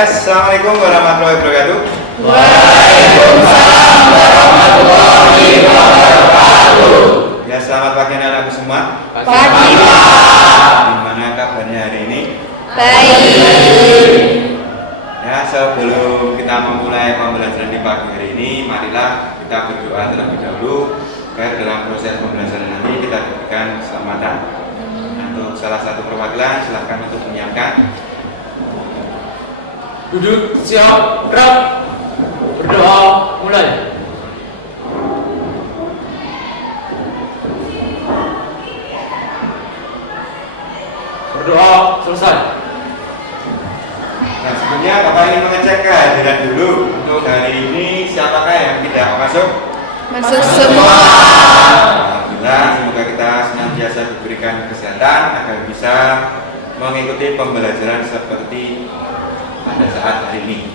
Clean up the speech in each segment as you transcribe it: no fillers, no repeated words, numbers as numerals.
Ya, assalamualaikum warahmatullahi wabarakatuh. Waalaikumsalam warahmatullahi wabarakatuh. Ya, selamat pagi anak-anakku semua. Pagi Pak. Gimana kabarnya hari ini? Baik. Ya, sebelum kita memulai pembelajaran di pagi hari ini, marilah kita berdoa terlebih dahulu agar dalam proses pembelajaran nanti kita diberikan keselamatan. Untuk salah satu perwakilan, silakan untuk menyiapkan. Duduk, siap, gerak. Berdoa, mulai. Berdoa, selesai. Nah, sebelumnya Bapak ingin mengecek kehadiran dulu. Untuk hari ini, siapakah yang tidak masuk? Masuk semua. Alhamdulillah, semoga kita senantiasa diberikan kesehatan agar bisa mengikuti pembelajaran seperti pada saat hari ini.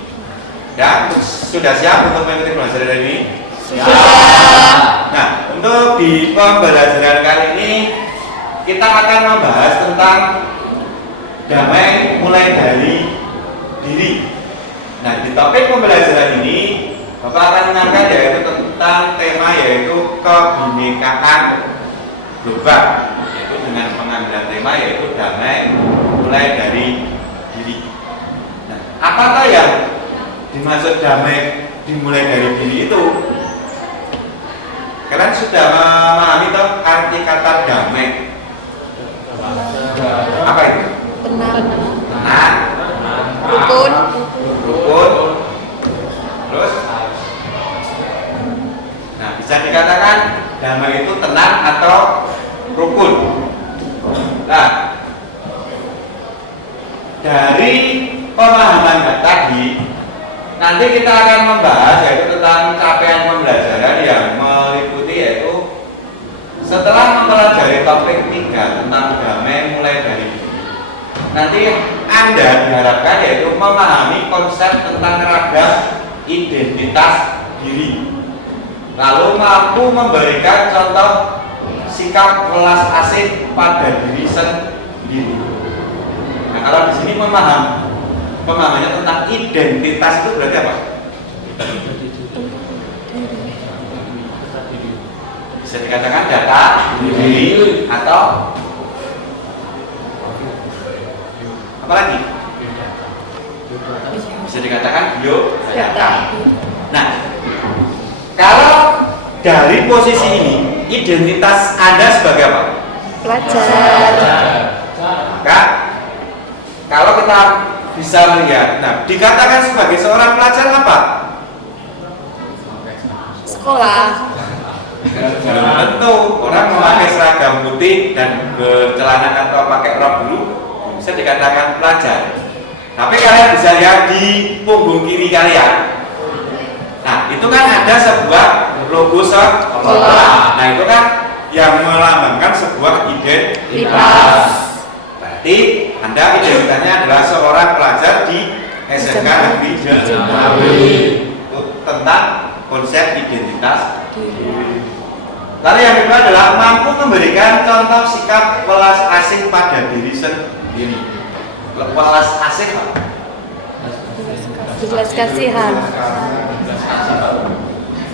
Ya, sudah siap untuk mengikuti pembelajaran hari ini? Sudah. Nah, untuk di pembelajaran kali ini kita akan membahas tentang damai mulai dari diri. Nah, di topik pembelajaran ini Bapak akan mengangkat yaitu tentang tema yaitu kebinekaan global, yaitu dengan pengambilan tema yaitu damai mulai dari diri. Nah, apakah yang dimaksud damai dimulai dari diri itu? Kalian sudah memahami toh arti kata damai? Apa itu? Tenang. Tenang, Rukun. rukun, terus? Nah, bisa dikatakan damai itu tenang atau rukun. Nah, dari pemahaman tadi, nanti kita akan membahas yaitu tentang capaian pembelajaran yang meliputi yaitu setelah mempelajari topik 3 tentang damai mulai dari diri. Nanti Anda diharapkan yaitu memahami konsep tentang ragam identitas diri. Lalu mampu memberikan contoh sikap welas asih pada diri sendiri. Nah, kalau di sini pemahamannya tentang identitas itu berarti apa? Bisa dikatakan data diri atau apa lagi? Bisa dikatakan biodata. Nah, kalau dari posisi ini identitas Anda sebagai apa? Pelajar. Maka kalau kita bisa melihat, nah dikatakan sebagai seorang pelajar apa? Sekolah. Belum tentu orang memakai seragam putih dan bercelana atau pakai rok dulu bisa dikatakan pelajar. Tapi kalian bisa lihat di punggung kiri kalian. Nah, itu kan ada sebuah logo sekolah. Nah, itu kan yang melambangkan sebuah identitas. Berarti Anda identitasnya adalah seorang pelajar di SMK Negeri Jambi. Itu tentang konsep identitas. Lalu yang kedua adalah mampu memberikan contoh sikap welas asih pada diri sendiri. Welas asih apa? Belas kasihan.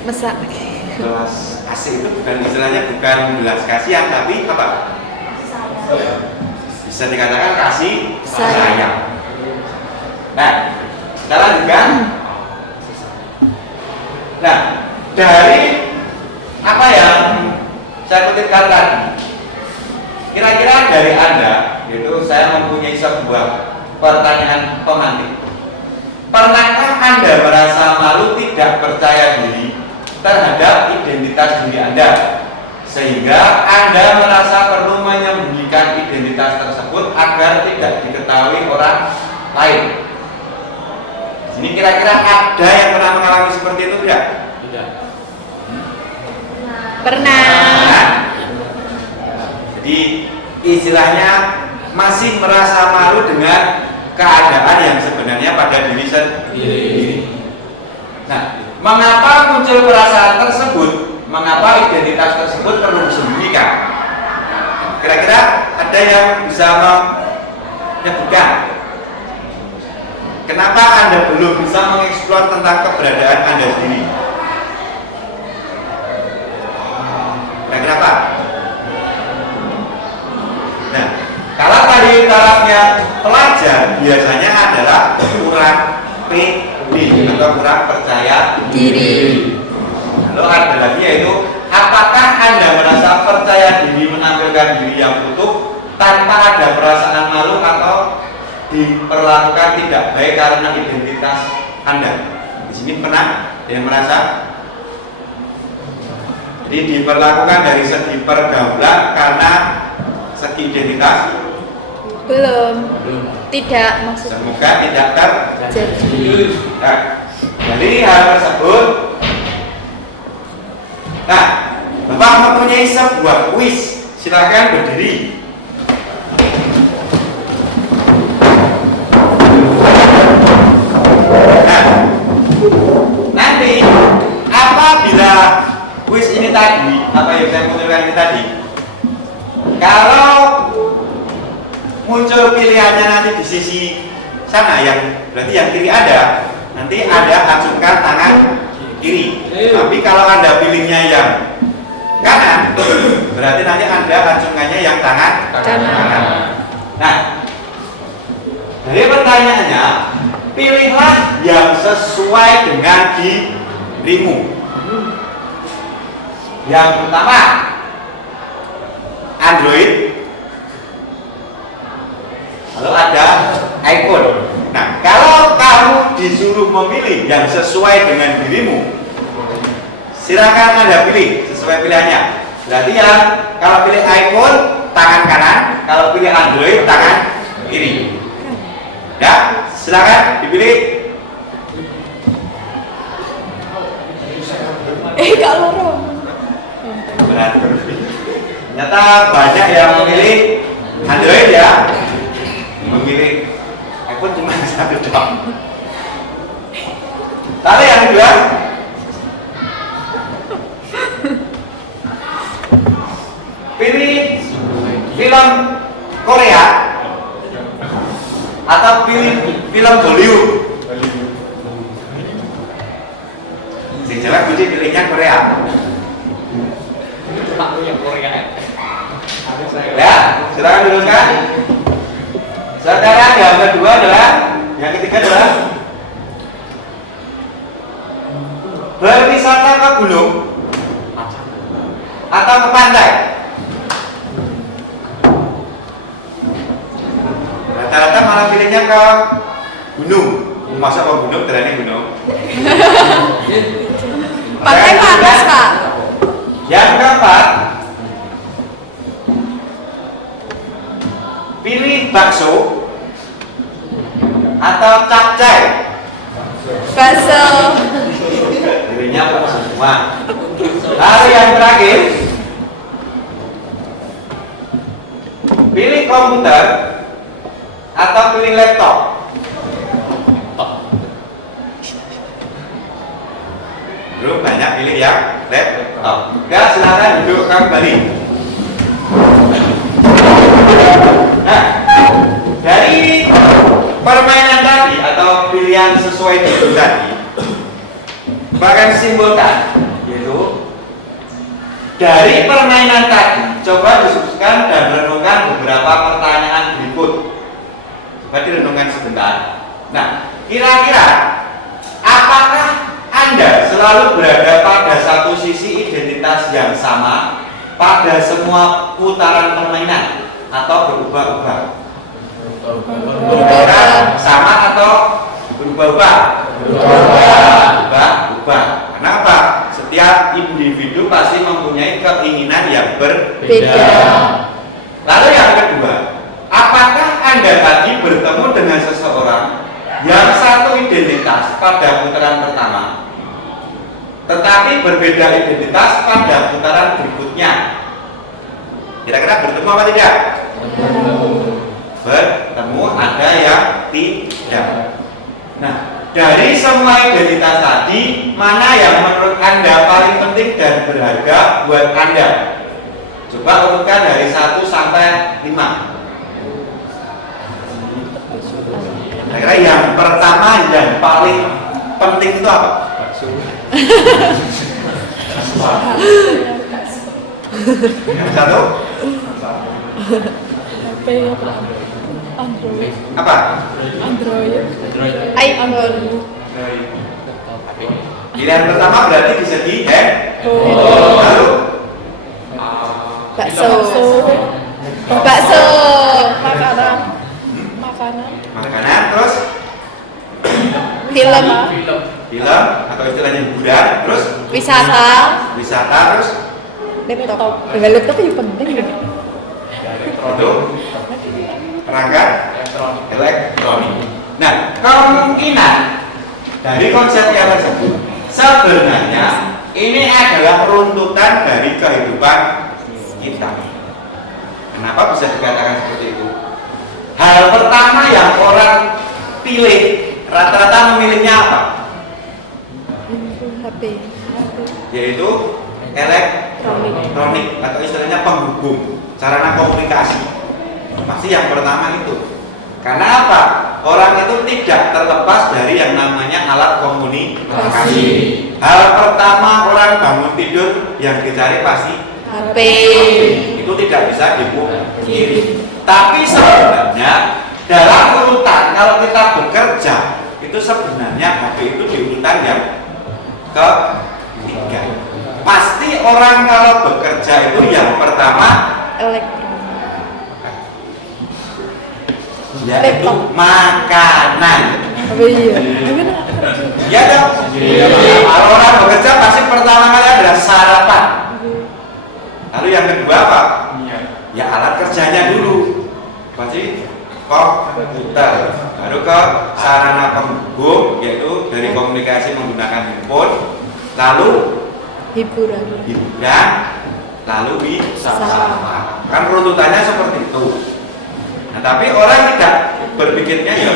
Masa. Welas asih itu bukan istilahnya bukan belas kasihan tapi apa? Bisa dikatakan kasih sayang. Nah, kita lanjutkan. Nah, dari apa yang saya kutipkan tadi, kira-kira dari Anda, yaitu saya mempunyai sebuah pertanyaan pemantik. Pernahkah Anda merasa malu tidak percaya diri terhadap identitas diri Anda, sehingga Anda merasa perlu menyembunyikan identitas tersebut agar tidak diketahui orang lain? Ini kira-kira ada yang pernah mengalami seperti itu tidak? Tidak. Pernah. Nah, jadi istilahnya masih merasa malu dengan keadaan yang sebenarnya pada diri sendiri. Nah, mengapa muncul perasaan tersebut? Mengapa identitas tersebut perlu disembunyikan? Kira-kira ada yang bisa menyebutkan? kenapa Anda belum bisa mengeksplor tentang keberadaan Anda sendiri? Nah, kenapa? Nah, kalau tadi tarafnya pelajar biasanya adalah kurang pede atau kurang percaya Diri. Lalu ada lagi yaitu apakah Anda merasa percaya diri menampilkan diri yang utuh tanpa ada perasaan malu atau diperlakukan tidak baik karena identitas Anda? Di sini pernah yang merasa jadi diperlakukan dari segi pergaulan karena segi identitas? Belum. Tidak maksudnya. Semoga tidak terjadi. Jadi. Nah, dari hal tersebut, nah, Bapak mempunyai sebuah kuis. Silakan berdiri. Nah, nanti apabila kuis ini tadi, apa yang saya munculkan ini tadi, kalau muncul pilihannya nanti di sisi sana, yang berarti yang kiri ada, nanti Anda acungkan tangan kiri. Tapi kalau Anda pilihnya yang kanan, berarti nanti Anda acungkannya yang tangan kanan. Nah, dari pertanyaannya, pilihlah yang sesuai dengan dirimu. Yang pertama, Android. Lalu ada iPhone. Nah, kalau kamu disuruh memilih yang sesuai dengan dirimu, silakan Anda pilih sesuai pilihannya. Berarti ya, kalau pilih iPhone tangan kanan, kalau pilih Android tangan kiri. Ya, silakan dipilih. Kak Loro. Benar. Ternyata banyak yang memilih Android ya. Memilih iPhone cuma satu doang. Lalu yang kedua, pilih film Korea atau pilih film Hollywood. Si jelek mesti pilihnya Korea. Ya, silakan luruskan. Sekarang yang kedua adalah, yang ketiga adalah berwisata ke gunung atau ke pantai. Rata-rata malah pilihnya ke gunung. Masa ke gunung, ternyata gunung. Pantai panas, Kak. Yang keempat, pilih bakso atau capcay. Bakso. Pilihnya apa semua. Lalu yang terakhir, pilih komputer atau pilih laptop. Belum banyak pilih yang laptop. Ya, silakan duduk kembali. Nah, dari permainan tadi atau pilihan sesuai diri tadi, bahkan simpulkan, yaitu dari permainan tadi, coba diskusikan dan renungkan beberapa pertanyaan berikut. Coba direnungkan sebentar. Nah, kira-kira apakah Anda selalu berada pada satu sisi identitas yang sama pada semua putaran permainan atau berubah-ubah? Berubah sama atau berubah-ubah? Berubah-ubah. Kenapa? Setiap individu pasti mempunyai keinginan yang berbeda. Lalu yang kedua, apakah Anda tadi bertemu dengan seseorang yang satu identitas pada putaran pertama, tetapi berbeda identitas pada putaran berikutnya? Kira-kira bertemu apa tidak? Bertemu, ada yang tidak. Nah, dari semua identitas tadi, mana yang menurut Anda paling penting dan berharga buat Anda? Coba urutkan dari 1 sampai 5. Kira-kira yang pertama yang paling penting itu apa? Yang satu HP apa? Android. apa? Android. Android. iPhone. Pilihan pertama berarti di segi Oh. lalu Bakso. Bakso. Makanan. Makanan. makanan, terus Film. film atau istilahnya hiburan, terus Wisata. wisata, terus Laptop. Laptop itu penting ya. itu perangkat elektronik. Nah, kemungkinan dari konsep yang tersebut sebenarnya ini adalah runtutan dari kehidupan kita. Kenapa bisa dikatakan seperti itu? Hal pertama yang orang pilih rata-rata memilihnya apa? HP. Yaitu elektronik atau istilahnya penghubung, sarana komunikasi. Pasti yang pertama itu. Karena apa? Orang itu tidak terlepas dari yang namanya alat komunikasi. Hal pertama orang bangun tidur yang dicari pasti HP. itu tidak bisa dipungkiri. Tapi sebenarnya dalam urutan kalau kita bekerja itu sebenarnya HP itu di urutan yang ketiga. Pasti orang kalau bekerja itu yang pertama Elektronik. yaitu Laptop. makanan. Oh iya. Ya dong. Kalau orang bekerja pasti pertama kali adalah sarapan. Lalu yang kedua apa? Ya alat kerjanya dulu. Pasti komputer. Baru ke sarana penghubung yaitu dari komunikasi menggunakan handphone. Lalu Hiburan. hiburan, lalu wisata. Kan runtutannya seperti itu. Nah, tapi orang tidak berpikirnya ya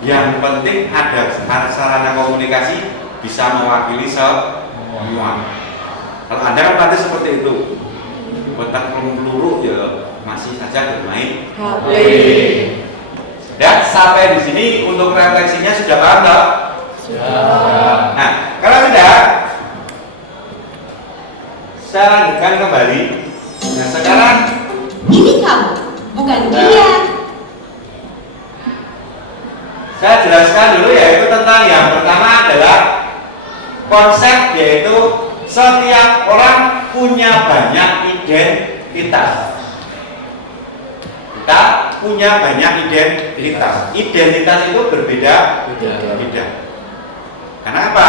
yang penting ada sarana komunikasi bisa mewakili semua. Kalau Anda kan pasti seperti itu. Kotak peluru ya masih saja bermain HP. Dan sampai di sini untuk refleksinya sudah paham tak? Nah, kalau sudah, saya lanjutkan kembali. Nah, sekarang Ini kamu, bukan dia. saya jelaskan dulu yaitu tentang yang pertama adalah konsep yaitu setiap orang punya banyak identitas. Kita punya banyak identitas. Identitas itu berbeda-beda. Kenapa?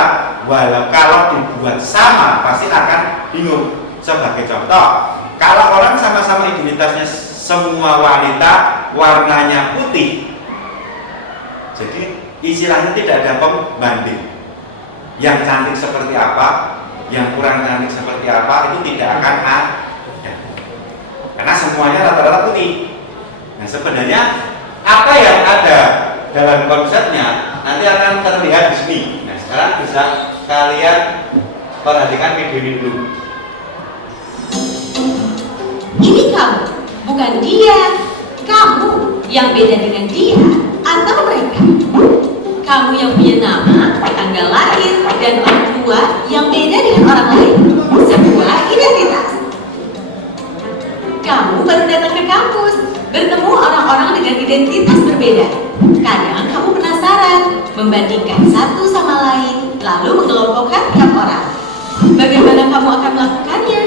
Walau kalau dibuat sama pasti akan bingung. Sebagai contoh, kalau orang sama-sama identitasnya semua wanita warnanya putih, jadi istilahnya tidak ada pembanding. Yang cantik seperti apa, yang kurang cantik seperti apa itu tidak akan ada. Karena semuanya rata-rata putih. Nah sebenarnya apa yang ada dalam konsepnya nanti akan terlihat di sini. Nah sekarang bisa kalian perhatikan video ini dulu. Ini kamu, bukan dia. Kamu yang beda dengan dia atau mereka. Kamu yang punya nama, tanggal lahir, dan orang tua yang beda dengan orang lain. Sebuah identitas. Kamu baru datang ke kampus, bertemu orang-orang dengan identitas berbeda. Kadang kamu penasaran, membandingkan satu sama lain, lalu mengelompokkan tiap orang. Bagaimana kamu akan melakukannya?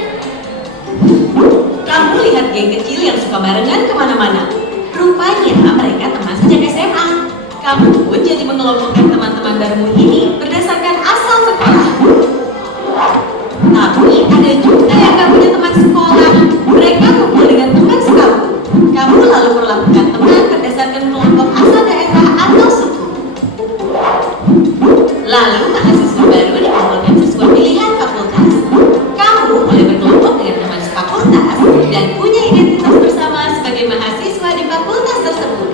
Kamu lihat geng kecil yang suka barengan kemana-mana. Rupanya mereka teman sejak SMA. Kamu pun jadi mengelompokkan teman-teman barumu ini berdasarkan asal sekolah. Tapi ada juga yang gak punya teman sekolah. Mereka kumpul dengan teman sekampung. Kamu lalu perlakukan teman berdasarkan kelompok asal daerah atau suku. Lalu mahasiswa baru dikumpulkan sesuai pilihan fakultas. Kamu mulai berkelompok dengan teman sefakultas dan punya identitas bersama sebagai mahasiswa di fakultas tersebut.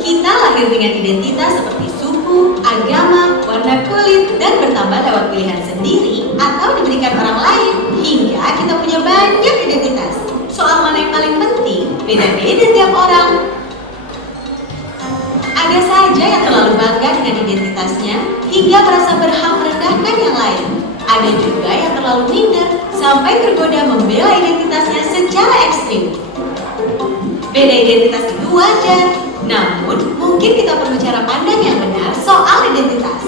Kita lahir dengan identitas seperti suku, agama, warna kulit, dan bertambah lewat pilihan sendiri atau diberikan orang lain hingga kita punya banyak identitas. Soal mana yang paling penting, beda-beda tiap orang. saja yang terlalu bangga dengan identitasnya hingga merasa berhak merendahkan yang lain. Ada juga yang terlalu minder sampai tergoda membela identitasnya secara ekstrim. Beda identitas itu wajar, namun mungkin kita perlu cara pandang yang benar soal identitas.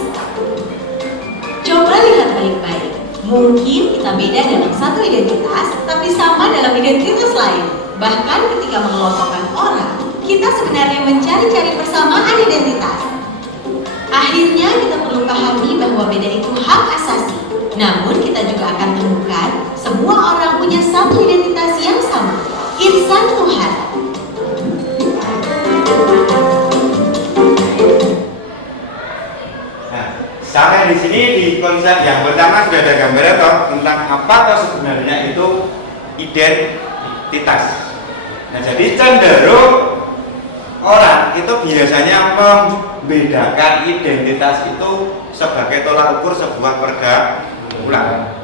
Coba lihat baik-baik. Mungkin kita beda dalam satu identitas, tapi sama dalam identitas lain. Bahkan ketika mengelompokkan orang, kita sebenarnya mencari-cari persamaan identitas. Akhirnya kita perlu pahami bahwa beda itu hak asasi. Namun kita juga akan temukan semua orang punya satu identitas yang sama, insan Tuhan. Nah, sampai di sini di konsep yang pertama sudah ada gambaran toh tentang apa toh sebenarnya itu identitas. Nah, jadi cenderung orang itu biasanya membedakan identitas itu sebagai tolak ukur sebuah pergaulan.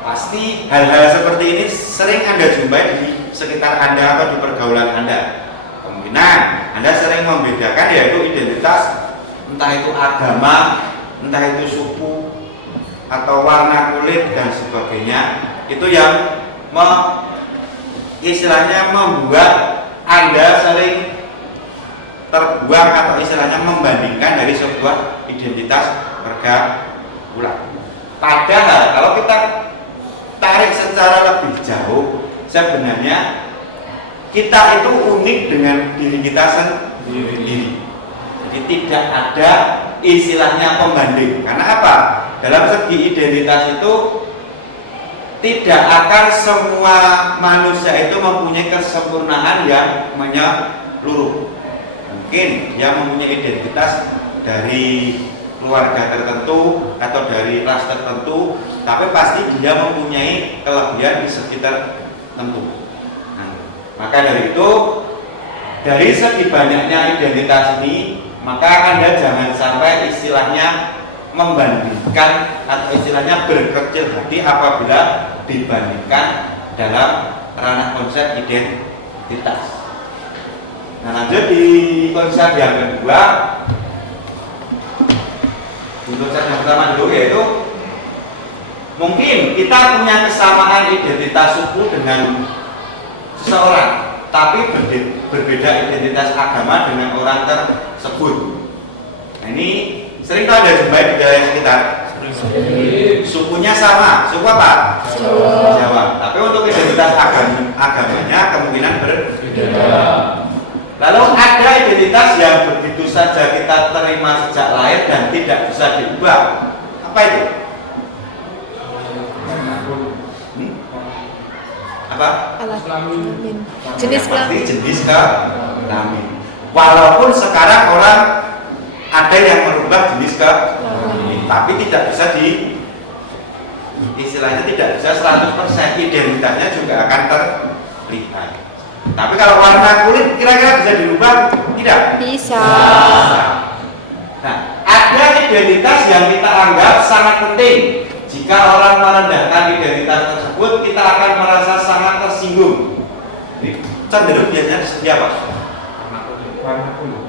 Pasti hal-hal seperti ini sering Anda jumpai di sekitar Anda atau di pergaulan Anda. Kemungkinan Anda sering membedakan yaitu identitas, entah itu agama, entah itu suku, atau warna kulit dan sebagainya. Itu yang istilahnya membuat Anda sering terbuang atau istilahnya membandingkan dari sebuah identitas pergaulan. Padahal kalau kita tarik secara lebih jauh, sebenarnya kita itu unik dengan diri kita sendiri. Jadi tidak ada istilahnya pembanding. Karena apa? Dalam segi identitas itu tidak akan semua manusia itu mempunyai kesempurnaan yang menyeluruh. Mungkin dia mempunyai identitas dari keluarga tertentu atau dari ras tertentu, tapi pasti dia mempunyai kelebihan di sekitar tertentu. Nah, maka dari itu, dari segi banyaknya identitas ini, maka Anda jangan sampai istilahnya membandingkan atau istilahnya berkecil hati apabila dibandingkan dalam ranah konsep identitas. Nah, lanjut di konsep yang kedua. Konsep yang pertama dulu yaitu mungkin kita punya kesamaan identitas suku dengan seseorang, tapi berbeda identitas agama dengan orang tersebut. Nah, ini sering tak ada jumpai di daerah sekitar. Sukunya sama, suku apa? Jawa. Tapi untuk identitas agamanya kemungkinan berbeda. Lalu ada identitas yang begitu saja kita terima sejak lahir dan tidak bisa diubah. Apa itu? Apa? Alat kelamin. Jenis Yang pasti kelamin. jenis kelamin. Walaupun sekarang orang ada yang merubah jenis kelamin, tapi tidak bisa istilahnya tidak bisa 100%, identitasnya juga akan terlihat. Tapi kalau warna kulit kira-kira bisa dirubah? Tidak? Bisa. Nah, ada identitas yang kita anggap sangat penting. Jika orang merendahkan identitas tersebut, kita akan merasa sangat tersinggung. Ini cenderung biasanya seperti apa? Warna kulit.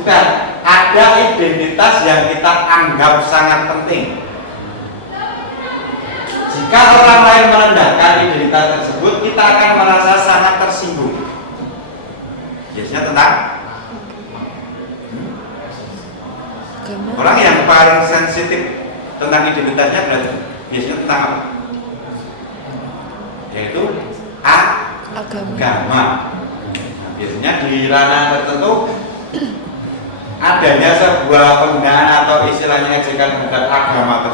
Bukan, ada identitas yang kita anggap sangat penting. Jika orang lain merendahkan identitas tersebut, kita akan merasa sangat tersinggung. Biasanya tentang Agama. orang yang paling sensitif tentang identitasnya berarti biasanya tentang apa? Yaitu Agama. agama. Nah, biasanya di ranah tertentu adanya sebuah penghinaan atau istilahnya ejekan terhadap agama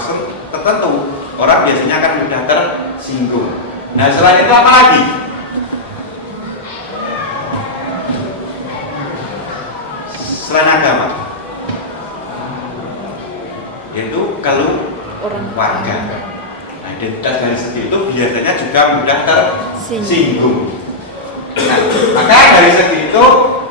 tertentu, orang biasanya akan mudah tersinggung. Nah, selain itu apa lagi? Selain agama, yaitu keluarga. Nah, identitas dari segi itu biasanya juga mudah tersinggung. Nah, maka dari segi itu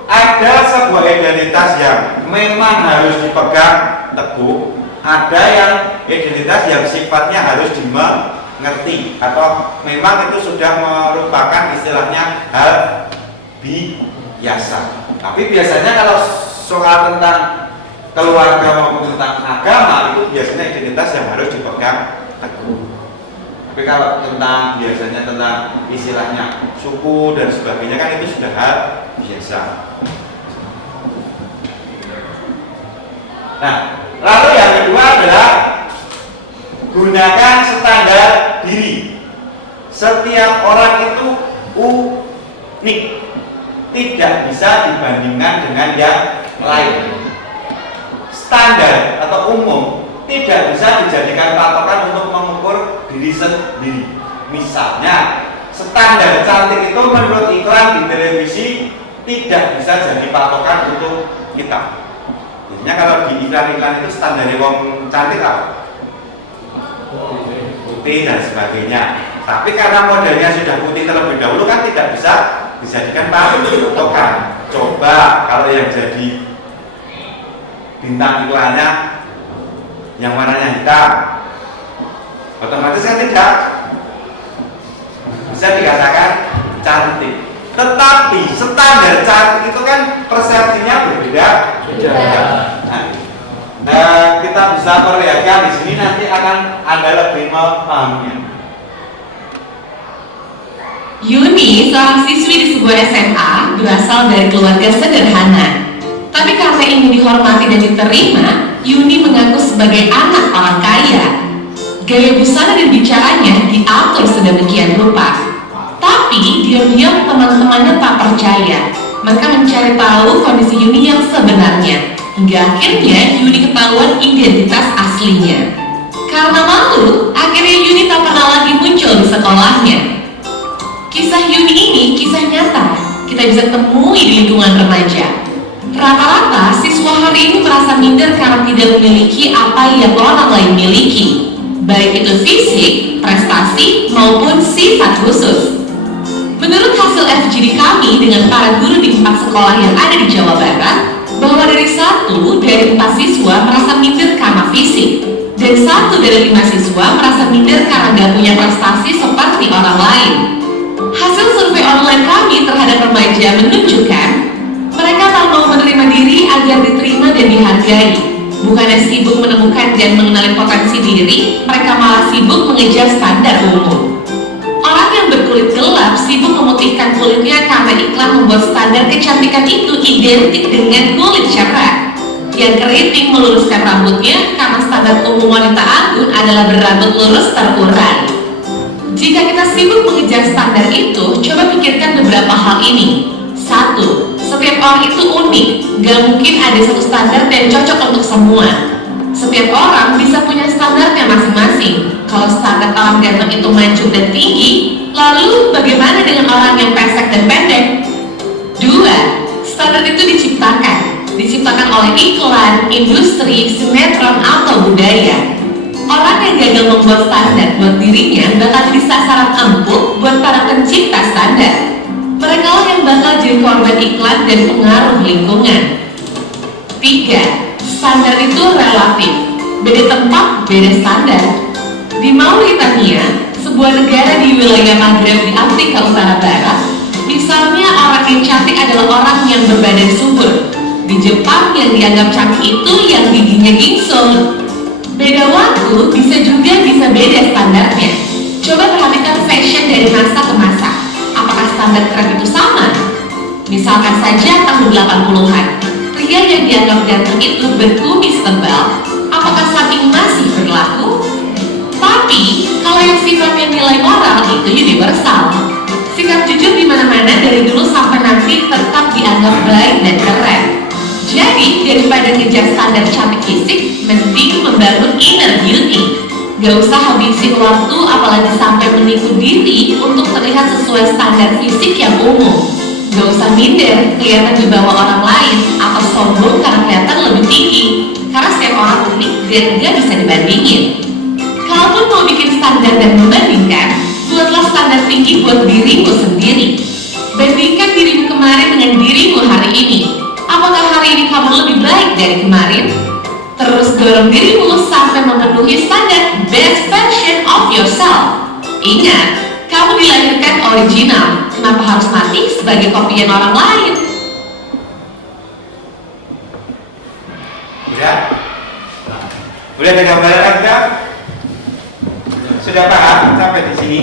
ada sebuah identitas yang memang harus dipegang teguh, ada yang identitas yang sifatnya harus dimengerti atau memang itu sudah merupakan istilahnya hal biasa. Tapi biasanya kalau soal tentang keluarga maupun tentang agama itu biasanya identitas yang harus dipegang teguh. Tapi kalau tentang biasanya tentang istilahnya suku dan sebagainya kan itu sudah hal biasa. Nah, lalu yang kedua adalah gunakan standar diri. Setiap orang itu unik, tidak bisa dibandingkan dengan yang lain. Standar atau umum tidak bisa dijadikan patokan untuk mengukur diri sendiri. Misalnya, standar cantik itu menurut iklan di televisi tidak bisa jadi patokan untuk kita. Biasanya kalau di iklan-iklan itu standarnya wong cantik apa? Putih dan sebagainya. Tapi karena modelnya sudah putih terlebih dahulu kan tidak bisa dijadikan patokan. Coba kalau yang jadi bintang iklannya yang warnanya hitam, otomatis kan tidak bisa dikatakan cantik. Tetapi standar cantik itu kan persepsinya berbeda. Nah, kita bisa perlihatkan di sini, nanti akan Anda lebih memahaminya. Yuni, seorang siswi di sebuah SMA, berasal dari keluarga sederhana. Tapi karena ingin dihormati dan diterima, Yuni mengaku sebagai anak orang kaya. Gaya busana dan bicaranya diatur sedemikian rupa. Tapi diam-diam teman-temannya tak percaya. Mereka mencari tahu kondisi Yuni yang sebenarnya. Hingga akhirnya Yuni ketahuan identitas aslinya. Karena malu, akhirnya Yuni tak pernah lagi muncul di sekolahnya. Kisah Yuni ini kisah nyata. Kita bisa temui di lingkungan remaja. Rata-rata siswa hari ini merasa minder karena tidak memiliki apa yang orang lain miliki, baik itu fisik, prestasi, maupun sifat khusus. Menurut hasil FGD kami dengan para guru di 4 sekolah yang ada di Jawa Barat, bahwa dari 1 dari 4 siswa merasa minder karena fisik, dan 1 dari 5 siswa merasa minder karena gak punya prestasi seperti orang lain. Hasil survei online kami terhadap remaja menunjukkan mereka tak mau menerima diri agar diterima dan dihargai. Bukannya sibuk menemukan dan mengenali potensi diri, mereka malah sibuk mengejar standar umum. Orang yang berkulit gelap sibuk memutihkan kulitnya karena iklan membuat standar kecantikan itu identik dengan kulit cerah. Yang keriting meluruskan rambutnya karena standar umum wanita anggun adalah berambut lurus terurai. Jika kita sibuk mengejar standar itu, coba pikirkan beberapa hal ini. 1. Setiap orang itu unik, gak mungkin ada satu standar yang cocok untuk semua. Setiap orang bisa punya standarnya masing-masing. Kalau standar orang ganteng itu mancung dan tinggi, lalu bagaimana dengan orang yang pesek dan pendek? 2. Standar itu diciptakan oleh iklan, industri, sinetron, atau budaya. Orang yang gagal membuat standar buat dirinya bakal jadi sasaran empuk buat para pencipta standar. Mereka lah yang bakal jadi korban iklan dan pengaruh lingkungan. 3. Standar itu relatif. Beda tempat, beda standar. Di Mauritania, sebuah negara di wilayah Maghreb di Afrika Utara Barat, misalnya orang yang cantik adalah orang yang berbadan subur. Di Jepang yang dianggap cantik itu yang giginya gingsung. Beda waktu bisa beda standarnya. Coba perhatikan fashion dari masa ke masa. Apakah standar tren itu sama? Misalkan saja tahun 80-an, pria yang dianggap ganteng itu berkumis tebal. Apakah saat ini masih berlaku? Tapi, kalau yang sifatnya nilai moral itu universal. Sikap jujur di mana-mana dari dulu sampai nanti tetap dianggap baik dan keren. Jadi, daripada ngejar standar cantik fisik, mending membangun inner beauty. Gak usah habisin waktu apalagi sampai menipu diri untuk terlihat sesuai standar fisik yang umum. Gak usah minder, kelihatan di bawah orang lain, atau sombong karena kelihatan lebih tinggi. Karena setiap orang unik dan gak bisa dibandingin. Kalaupun mau bikin standar dan membandingkan, buatlah standar tinggi buat dirimu sendiri. Bandingkan dirimu kemarin dengan dirimu hari ini. Apakah hari ini kamu lebih baik dari kemarin? Terus dorong dirimu sampai memenuhi standar best version of yourself. Ingat, kamu dilahirkan original. Kenapa harus mati sebagai kopian orang lain? Boleh ada gambaran sudah? Sudah paham sampai di sini?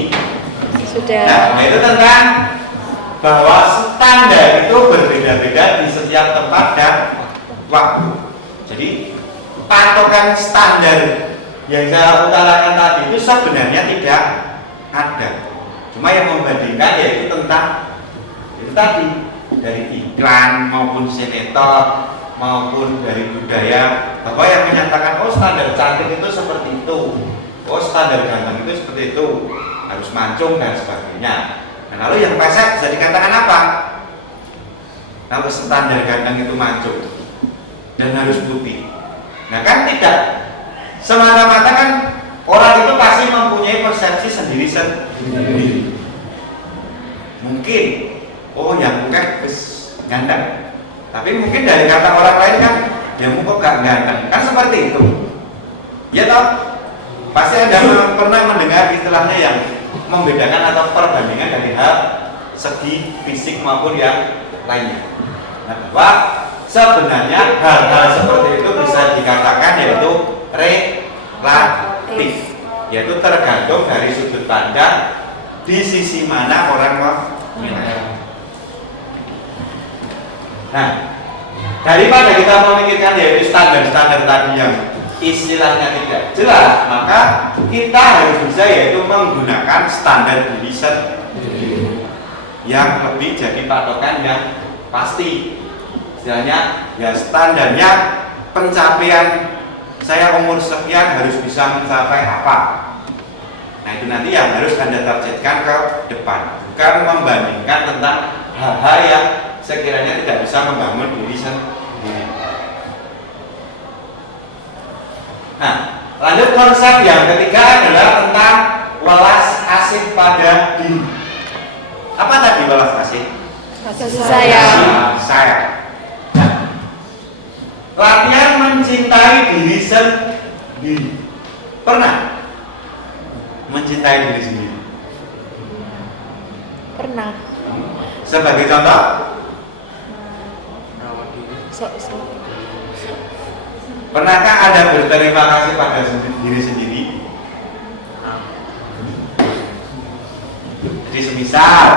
Sudah. Nah, itu tentang bahwa standar itu berbeda-beda di setiap tempat dan waktu. Jadi patokan standar yang saya utarakan tadi itu sebenarnya tidak ada. Cuma yang membandingkan yaitu tentang itu tadi, dari iklan maupun sinetron maupun dari budaya, bahwa yang menyatakan oh standar cantik itu seperti itu, oh standar ganteng itu seperti itu, harus mancung dan sebagainya. Nah, lalu yang pesek bisa dikatakan apa? Kalau standar ganteng itu mancung dan harus putih. Nah kan tidak semata-mata kan orang itu pasti mempunyai persepsi sendiri-sendiri. Mungkin oh yang bukan ganteng, tapi mungkin dari kata orang lain kan dia kok gak ganteng, kan seperti itu. Ya toh, pasti Anda pernah mendengar istilahnya yang membedakan atau perbandingan dari hal segi fisik maupun yang lainnya. Nah, bahwa sebenarnya hal-hal seperti itu bisa dikatakan yaitu relatif, yaitu tergantung dari sudut pandang di sisi mana orang melihat. Nah, daripada kita memikirkan yaitu standar-standar tadi yang istilahnya tidak jelas, maka kita harus bisa yaitu menggunakan standar diri sendiri yang lebih jadi patokan yang pasti. Istilahnya ya standarnya pencapaian saya umur sekian harus bisa mencapai apa. Nah itu nanti yang harus Anda targetkan ke depan, bukan membandingkan tentang hal-hal yang sekiranya tidak bisa membangun diri sendiri. Nah, lanjut konsep yang ketiga adalah tentang welas asih pada diri. Apa tadi welas asih? Kasih sayang. Sayang. Latihan mencintai diri sendiri. Pernah mencintai diri sendiri? Pernah. Sebagai contoh, Sok. pernahkah Anda berterima kasih pada diri sendiri? Jadi semisal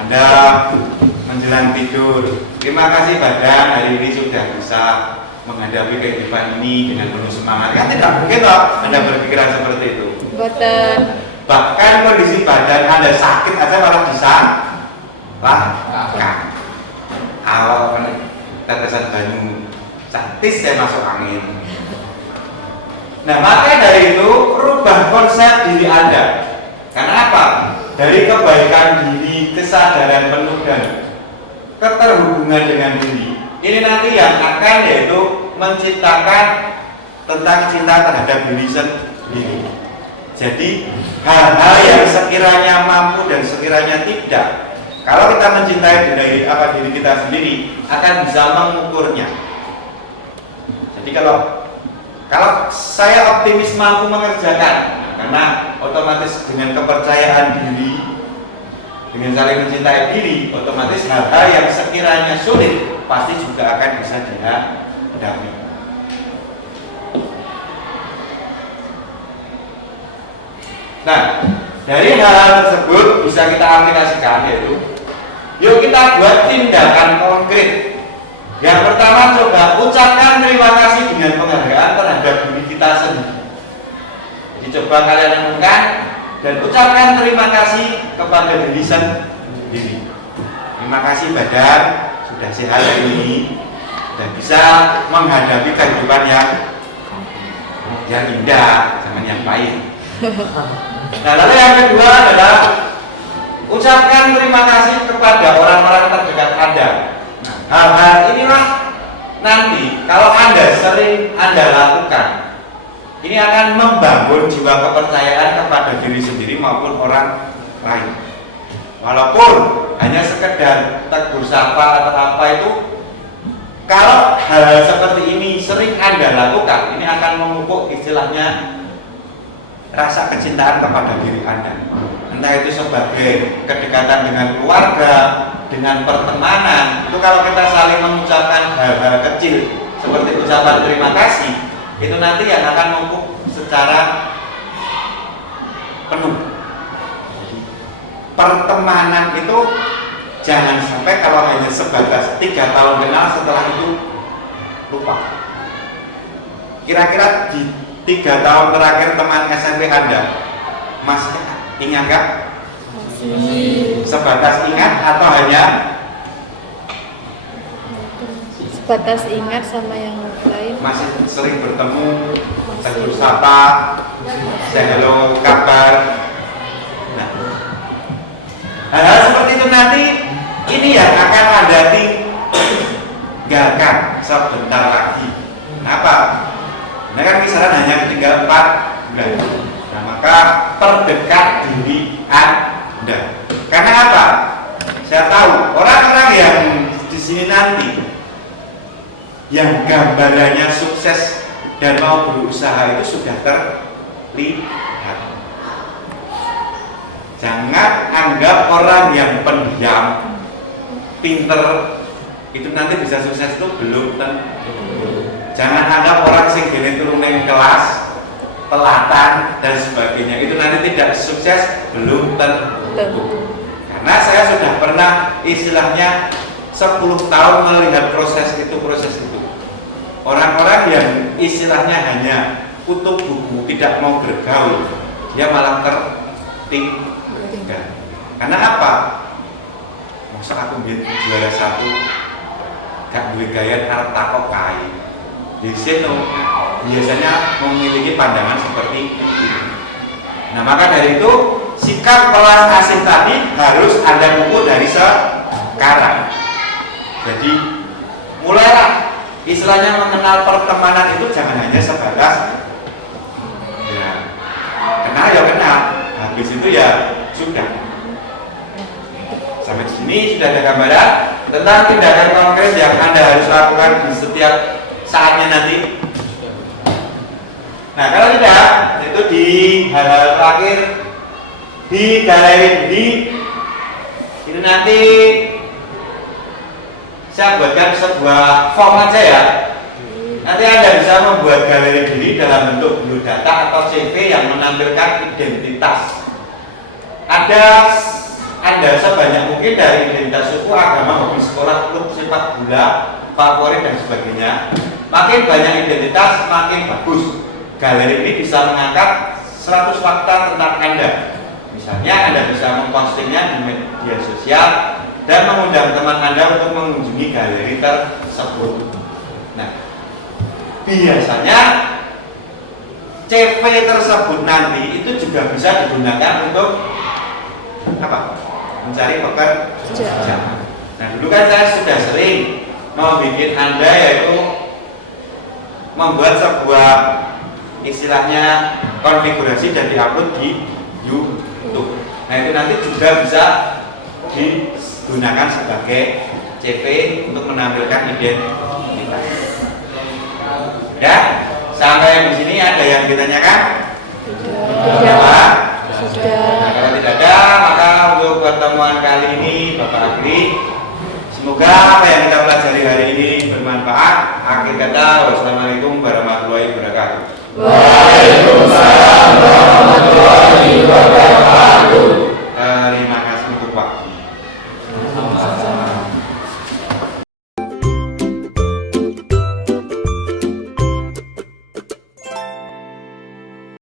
Anda menjelang tidur, terima kasih badan hari ini sudah bisa menghadapi kehidupan ini dengan penuh semangat. Kan tidak mungkin toh Anda berpikiran seperti itu. Boten. Bahkan kondisi badan Anda sakit aja malah disalahkan. Awal tetesan banyu cantik saya masuk angin. Nah maka dari itu rubah konsep diri Anda. Karena apa? Dari kebaikan diri, kesadaran penuh dan keterhubungan dengan diri, ini nanti yang akan yaitu menciptakan tentang cinta terhadap diri sendiri. Jadi hal-hal yang sekiranya mampu dan sekiranya tidak, kalau kita mencintai diri kita sendiri akan bisa mengukurnya. Jadi kalau saya optimis mampu mengerjakan, karena otomatis dengan kepercayaan diri, dengan saling mencintai diri, otomatis hal-hal yang sekiranya sulit pasti juga akan bisa dihadapi. Nah, dari hal-hal tersebut bisa kita aplikasikan yaitu, yuk kita buat tindakan konkret. Yang pertama, coba ucapkan terima kasih dengan penghargaan terhadap diri kita sendiri. Jadi coba kalian lakukan dan ucapkan terima kasih kepada diri sendiri. Terima kasih badan sudah sehat hari ini dan bisa menghadapi kehidupan yang indah, jangan yang pahit. Nah, lalu yang kedua adalah ucapkan terima kasih kepada orang-orang terdekat Anda. Nah, hal-hal inilah nanti kalau Anda sering Anda lakukan, ini akan membangun jiwa kepercayaan kepada diri sendiri maupun orang lain. Walaupun hanya sekedar tegur sapa atau apa itu, kalau hal-hal seperti ini sering Anda lakukan, ini akan memupuk istilahnya rasa kecintaan kepada diri Anda. Entah itu sebagai kedekatan dengan keluarga, dengan pertemanan. Itu kalau kita saling mengucapkan hal-hal kecil seperti ucapan terima kasih, itu nanti yang akan numpuk secara penuh. Pertemanan itu jangan sampai kalau hanya sebatas 3 tahun kenal, setelah itu lupa. Kira-kira di 3 tahun terakhir teman SMP Anda masih ingat nggak? Sebatas ingat atau hanya sebatas ingat sama yang lain? masih sering bertemu, tegur sapa, say hello, kabar. Nah, hal-hal seperti itu nanti ini yang akan Anda tinggalkan sebentar lagi. Kenapa? Nah kan kisaran hanya tinggal 4 bulan. Nah maka perdekat diri Anda. Karena apa? Saya tahu orang-orang yang di sini nanti yang gambarannya sukses dan mau berusaha itu sudah terlihat. Jangan anggap orang yang pendiam, pinter itu nanti bisa sukses, itu belum tentu. Jangan anggap orang sing gini turunin kelas, telatan dan sebagainya itu nanti tidak sukses, belum tentu. Karena saya sudah pernah istilahnya 10 tahun melihat proses itu. Orang-orang yang istilahnya hanya kutuk buku, tidak mau bergaul, dia malah tertinggal. Karena apa? Masa aku juara 1 gak duwe gaya arep takok kae. Di situ biasanya memiliki pandangan seperti itu. Nah maka dari itu sikap kelas asing tadi harus Anda pupuk dari sekarang. Jadi mulailah istilahnya mengenal pertemanan itu jangan hanya sebatas ya kenal ya kenal, habis itu ya sudah. Sampai sini sudah ada gambaran tentang tindakan konkret yang Anda harus lakukan di setiap saatnya nanti. Nah kalau tidak, itu di hal-hal terakhir di galeri itu nanti saya buatkan sebuah form aja ya. Nanti Anda bisa membuat galeri diri dalam bentuk biodata atau CV yang menampilkan identitas. Ada Anda sebanyak mungkin dari identitas suku, agama, hobi, sekolah, klub, sepak bola, favorit dan sebagainya. Makin banyak identitas, makin bagus. Galeri ini bisa mengangkat 100 fakta tentang Anda. Misalnya Anda bisa mempostingnya di media sosial dan mengundang teman Anda untuk mengunjungi galeri tersebut. Nah, biasanya CV tersebut nanti itu juga bisa digunakan untuk apa? Mencari pekerjaan. Nah, dulu kan saya sudah sering membuat Anda yaitu membuat sebuah istilahnya konfigurasi dan diupload di YouTube. Nah itu nanti juga bisa digunakan sebagai CV untuk menampilkan identitas. Ya, sampai di sini ada yang ditanyakan?